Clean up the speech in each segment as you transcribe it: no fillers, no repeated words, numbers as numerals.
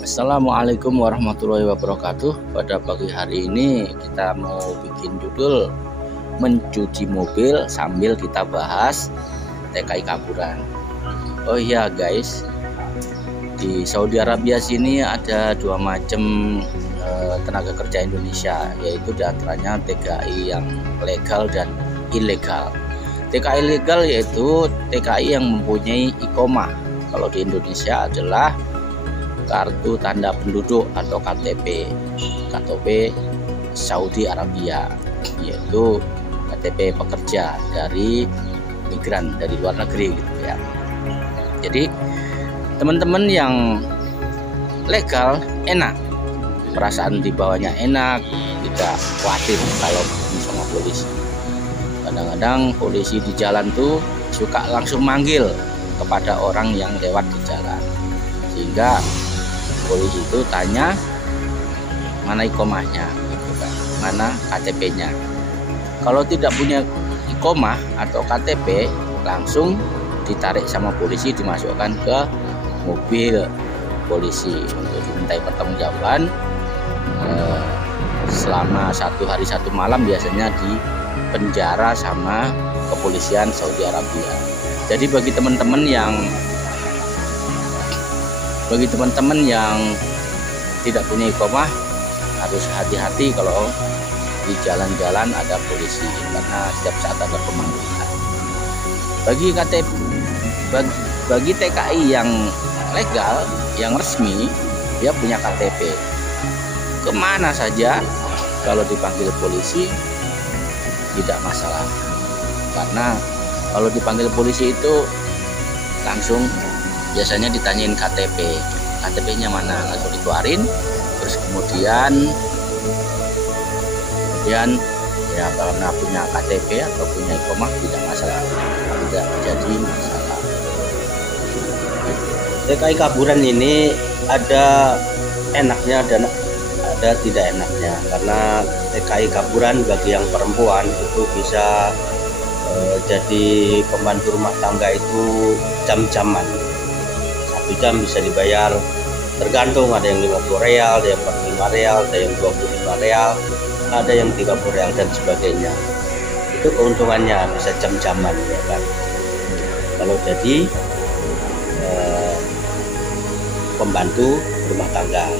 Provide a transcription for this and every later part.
Assalamualaikum warahmatullahi wabarakatuh. Pada pagi hari ini kita mau bikin judul mencuci mobil sambil kita bahas TKI kaburan. Oh iya guys, di Saudi Arabia sini ada dua macam tenaga kerja Indonesia, yaitu diantaranya TKI yang legal dan ilegal. TKI legal yaitu TKI yang mempunyai iqomah. Kalau di Indonesia adalah kartu tanda penduduk atau KTP Saudi Arabia, yaitu KTP pekerja dari migran dari luar negeri gitu ya. Jadi teman-teman yang legal enak, perasaan di bawahnya enak, tidak khawatir kalau sama polisi. Kadang-kadang polisi di jalan tuh suka langsung manggil kepada orang yang lewat di jalan, sehingga polisi itu tanya mana iqomahnya, gitu kan, mana KTP-nya. Kalau tidak punya iqomah atau KTP, langsung ditarik sama polisi, dimasukkan ke mobil polisi untuk dimintai pertanggungjawaban selama 1 hari 1 malam, biasanya di penjara sama kepolisian Saudi Arabia. Jadi bagi teman-teman yang tidak punya iqomah harus hati-hati kalau di jalan-jalan ada polisi, karena setiap saat ada pemanggilan. Bagi TKI yang legal, yang resmi, dia punya KTP. Kemana saja kalau dipanggil polisi tidak masalah, karena kalau dipanggil polisi itu langsung biasanya ditanyain KTP-nya mana, langsung dikeluarin, terus kemudian ya karena punya KTP atau punya iqomah tidak masalah, tidak jadi masalah. TKI kaburan ini ada enaknya dan ada tidak enaknya, karena TKI kaburan bagi yang perempuan itu bisa jadi pembantu rumah tangga itu jam-jaman. 1 jam bisa dibayar tergantung, ada yang 50 real, ada yang 45 real, ada yang 25 real, ada yang 30 real dan sebagainya. Itu keuntungannya, bisa jam-jaman ya kan. Kalau jadi pembantu rumah tangga.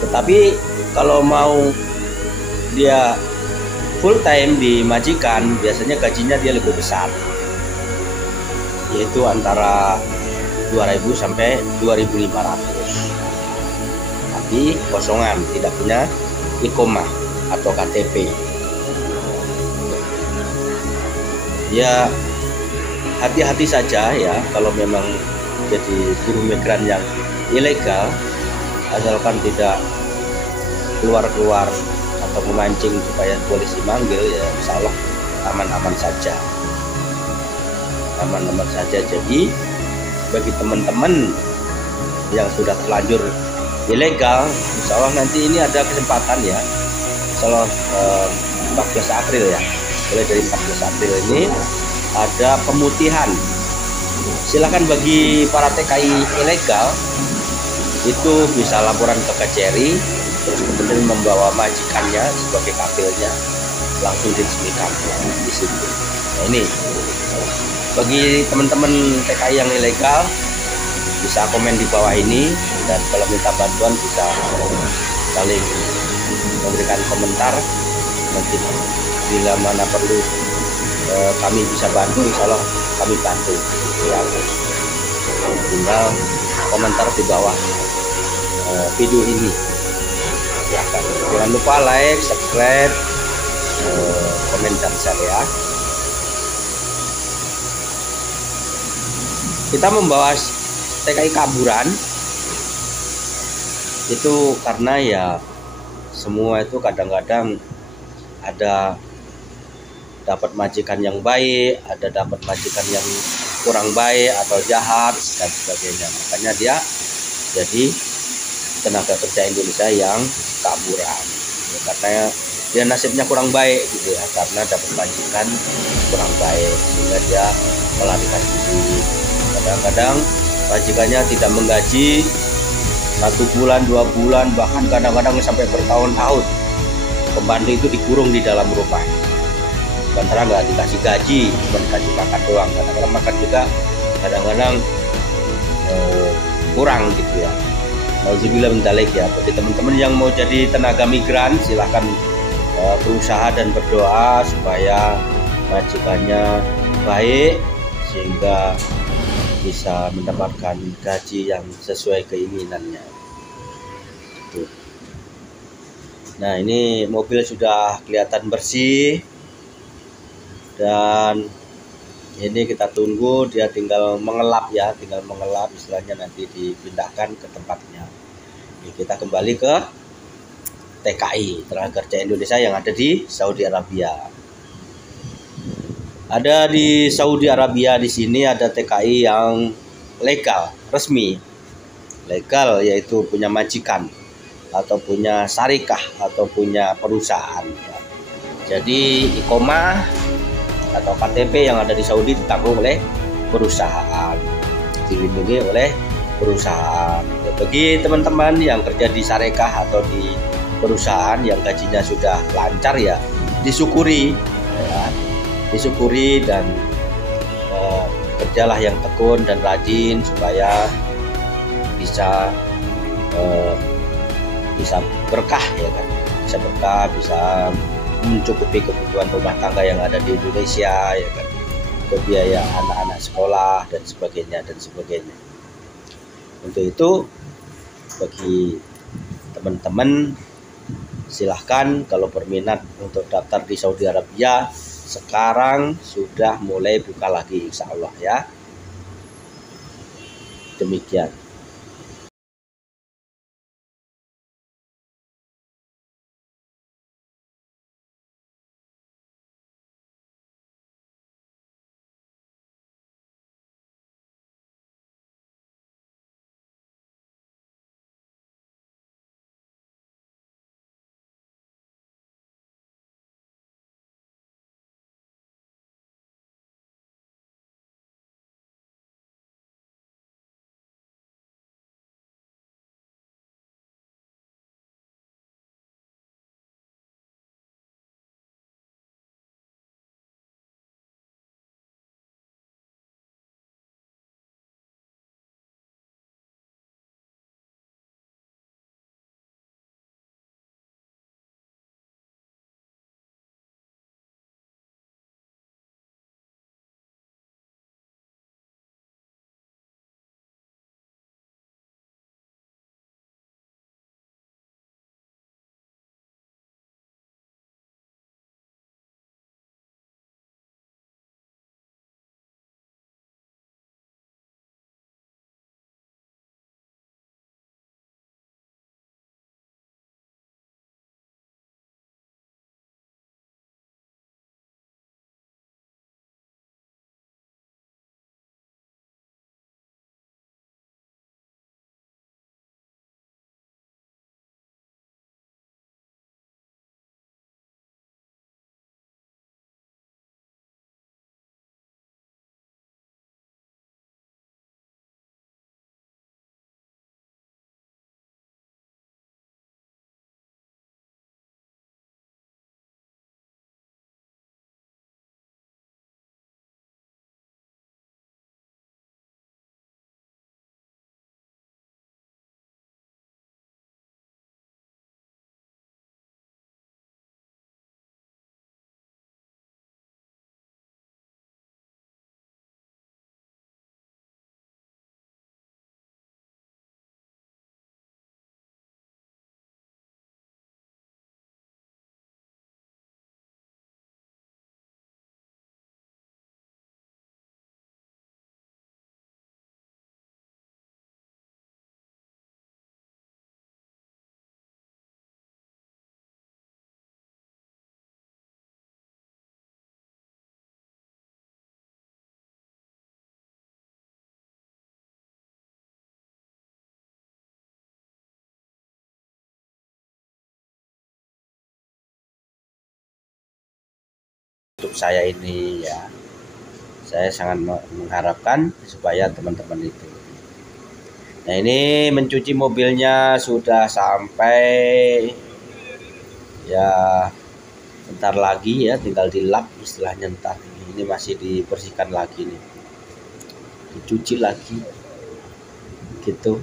Tetapi kalau mau dia full time di majikan, biasanya gajinya dia lebih besar, yaitu antara 2.000 sampai 2.500. Tapi kosongan, tidak punya iqomah atau KTP. Ya hati-hati saja ya kalau memang jadi buruh migran yang ilegal, asalkan tidak keluar-keluar atau memancing supaya polisi manggil, ya insya Allah aman-aman saja. Jadi bagi teman-teman yang sudah terlanjur ilegal, insya Allah nanti ini ada kesempatan ya, insya Allah 14 April ya, mulai dari 14 April ini ada pemutihan. Silakan bagi para TKI ilegal itu bisa laporan ke KJRI, terus kemudian membawa majikannya sebagai kafilnya, langsung diresmikan di situ. Nah ini bagi teman-teman TKI yang ilegal, bisa komen di bawah ini, dan kalau minta bantuan bisa saling memberikan komentar. Nanti bila mana perlu kami bisa bantu, insya Allah kami bantu ya. Tinggal komentar di bawah video ini ya kan. Jangan lupa like, subscribe, komen dan share ya. Kita membahas TKI kaburan itu karena ya semua itu kadang-kadang ada dapat majikan yang baik, ada dapat majikan yang kurang baik atau jahat dan sebagainya. Makanya dia jadi tenaga kerja Indonesia yang kaburan ya, karena dia nasibnya kurang baik gitu ya, karena dapat majikan kurang baik sehingga dia melarikan diri. Kadang-kadang majikannya tidak menggaji, 1 bulan, 2 bulan, bahkan kadang-kadang sampai bertahun-tahun pembantu itu dikurung di dalam rumah. Sementara nggak dikasih gaji, cuma dikasih makan doang. Kadang-kadang makan juga kadang-kadang kurang gitu ya. Nauzubillah min dzalik ya. Bagi teman-teman yang mau jadi tenaga migran, silahkan berusaha dan berdoa supaya majikannya baik sehingga bisa mendapatkan gaji yang sesuai keinginannya. Gitu. Nah, ini mobil sudah kelihatan bersih dan ini kita tunggu dia tinggal mengelap ya, istilahnya, nanti dipindahkan ke tempatnya. Ini kita kembali ke TKI, Tenaga Kerja Indonesia yang ada di Saudi Arabia. Ada di Saudi Arabia, di sini ada TKI yang legal, resmi. Legal yaitu punya majikan atau punya syarikah atau punya perusahaan. Jadi iqomah atau KTP yang ada di Saudi ditanggung oleh perusahaan, dilindungi oleh perusahaan. Bagi teman-teman yang kerja di syarikah atau di perusahaan yang gajinya sudah lancar ya, disyukuri ya. Disyukuri dan kerjalah yang tekun dan rajin supaya bisa berkah ya kan, bisa berkah, bisa mencukupi kebutuhan rumah tangga yang ada di Indonesia ya kan, ke biaya anak-anak sekolah dan sebagainya. Untuk itu bagi teman-teman silahkan kalau berminat untuk daftar di Saudi Arabia, sekarang sudah mulai buka lagi insya Allah ya. Demikian. Untuk saya ini ya, saya sangat mengharapkan supaya teman-teman itu Nah, ini mencuci mobilnya sudah sampai, ya bentar lagi ya, tinggal dilap istilahnya. Ntar ini masih dibersihkan lagi nih, dicuci lagi gitu.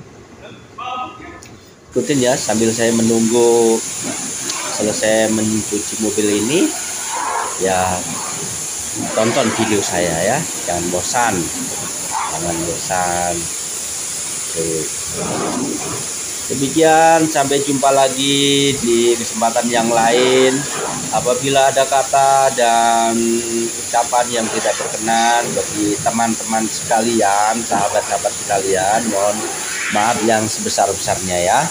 Ikutin ya sambil saya menunggu selesai mencuci mobil ini ya, tonton video saya ya, jangan bosan. Demikian, sampai jumpa lagi di kesempatan yang lain. Apabila ada kata dan ucapan yang tidak berkenan bagi teman-teman sekalian, sahabat-sahabat sekalian, mohon maaf yang sebesar-besarnya ya.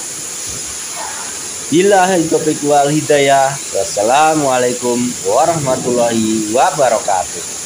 Billahi taufiq wal hidayah. Wassalamualaikum warahmatullahi wabarakatuh.